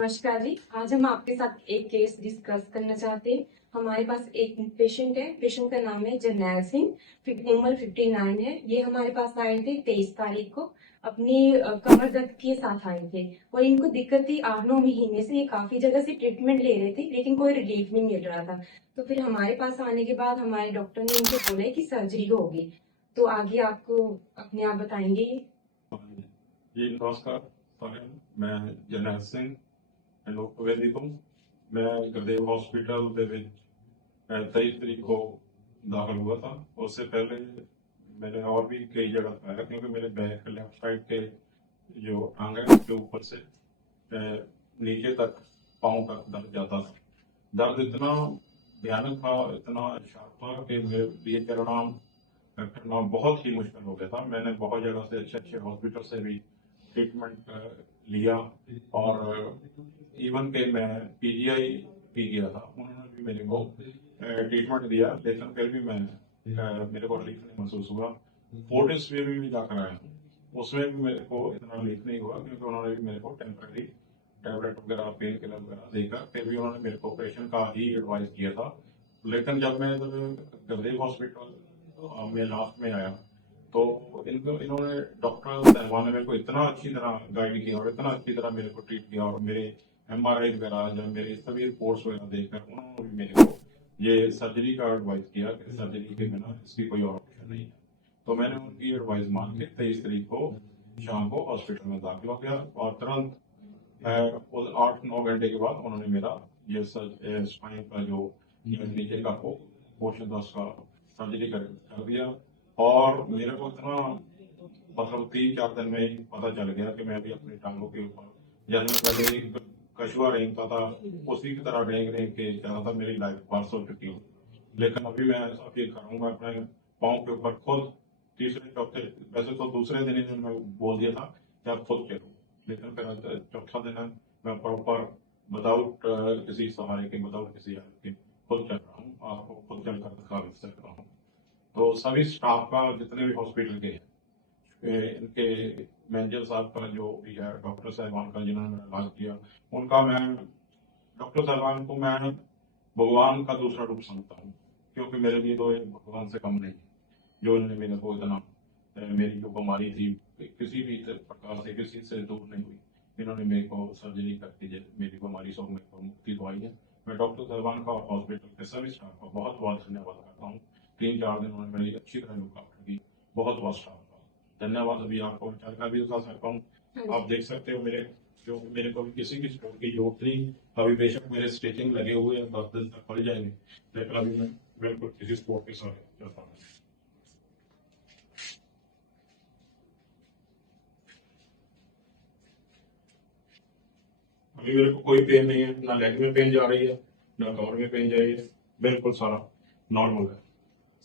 نمسکار جی آج ہم آپ کے ساتھ ایک کیس ڈسکس کرنا چاہتے ہیں ہمارے پاس ایک پیشنٹ ہے پیشنٹ کا نام ہے جرنیل سنگھ عمر ففٹی نائن ہے یہ ہمارے پاس آئے تھے تیئیس تاریخ کو اپنی کمر درد کے ساتھ آئے تھے اور ان کو دقت تھی آٹھ نو مہینے سے یہ کافی جگہ سے ٹریٹمنٹ لے رہے تھے لیکن کوئی ریلیف نہیں مل رہا تھا تو پھر ہمارے پاس آنے کے بعد ہمارے ڈاکٹر نے ان کو بولا کہ سرجری ہوگی تو آگے آپ کو اپنے آپ بتائیں گے یہ نمسکار میں جرنیل سنگھ ਹੈਲੋ ਅਵੇਲੇਬਲ میں گردیو ہاسپٹل دے وچ 23 تاریخ کو داخل ہوا تھا اس سے پہلے میں نے اور بھی کئی جگہ پایا کیونکہ میرے بیک لیفٹ سائڈ کے جو ٹانگ ہے اس کے اوپر سے نیچے تک پاؤں تک درد جاتا تھا درد اتنا بھیانک تھا اتنا شارپ تھا کہ میرے لیے چلنا کرنا بہت ہی مشکل ہو گیا تھا میں نے بہت جگہ سے اچھے اچھے ہاسپٹل سے بھی ٹریٹمنٹ لیا uh, اور uh, ایون کہ میں پی جی آئی پی گیا تھا، انہوں نے بھی میرے کو uh, ٹریٹمنٹ دیا۔ لیکن پھر بھی میں میرے کو ریلیف نہیں محسوس ہوا۔ فورٹس میں بھی جا کر آیا ہوں اس میں بھی میرے کو اتنا ریلیف نہیں ہوا، کیونکہ انہوں نے بھی میرے کو ٹیمپرری ٹیبلیٹ وغیرہ پین کلر وغیرہ دے کر پھر بھی انہوں نے میرے کو آپریشن کا ہی ایڈوائز دیا تھا۔ لیکن جب میں گردیب ہاسپٹل میں لاسٹ میں آیا تو ان کو انہوں نے ڈاکٹر صاحبان نے میرے کو اتنا اچھی طرح گائیڈ کیا اور اتنا اچھی طرح میرے کو ٹریٹ کیا اور میرے ایم آر آئی وغیرہ یا میرے سبھی رپورٹس وغیرہ دیکھ کر انہوں نے میرے کو یہ سرجری کا ایڈوائز کیا کہ سرجری کے بنا اس کی کوئی اور آپشن نہیں ہے۔ تو میں نے ان کی ایڈوائز مان کے تیئیس تاریخ کو شام کو ہاسپٹل میں داخل ہو گیا اور ترنت آٹھ نو گھنٹے کے بعد انہوں نے میرا یہ اسپائن کا جو نیچے کا پوشن تھا اس کا سرجری کر دیا۔ اور میرے کو اتنا مطلب تین چار دن میں پتا چل گیا کہ میں بھی اپنی ٹانگوں کے اوپر جیسے میں پہلے کشوا رینگتا تھا، اسی کی طرح رینگ رینگ کے جاتا تھا، میری لائف پارس ہو چکی ہو۔ لیکن ابھی میں ابھی کروں گا، اپنے پاؤں کے اوپر خود تیسرے چوتھے، ویسے تو دوسرے دن میں بول دیا تھا کہ آپ خود کھیلو لیکن پھر چوتھا دن میں پراپر وداؤٹ کسی سہارے کے وداؤٹ کسی کے سبھی سٹاف کا جتنے بھی ہاسپٹل کے ہیں ان کے مینجر صاحب کا جو بھی ہے، ڈاکٹر صاحبان کا جنہوں نے علاج کیا، ان کا میں، ڈاکٹر صاحبان کو میں بھگوان کا دوسرا روپ سمجھتا ہوں، کیونکہ میرے لیے تو بھگوان سے کم نہیں جو انہوں نے میرے کو اتنا میری جو بیماری تھی، کسی بھی پرکار سے، کسی سے دور نہیں ہوئی۔ انہوں نے میرے کو سرجری کر کے، میری بیماری سے میرے مکتی دوائی ہے۔ میں ڈاکٹر صاحبان کا اور ہاسپٹل کے سبھی اسٹاف کا بہت بہت دھنیہ واد کرتا ہوں۔ تین چار دن انہوں نے میری اچھی طرح لک آؤٹ کی بہت واسٹ آپ کا دھنیہ واد ابھی آپ کو چار کا بھی بتا سکتا ہوں۔ ہاں آپ دیکھ سکتے ہو میرے جو میرے کو کسی کی چوٹ کی ضرورت نہیں ابھی بے شک میرے اسٹیچنگ لگے ہوئے ہیں دس دن تک پڑ جائیں گے۔ لیکن ابھی میں بالکل کسی اسپورٹ کے ساتھ چلتا ہوں۔ ابھی میرے کو کوئی پین نہیں ہے نہ لیگ میں پین جا رہی ہے نہ کور میں پین جا رہی ہے۔ بالکل سارا نارمل ہے۔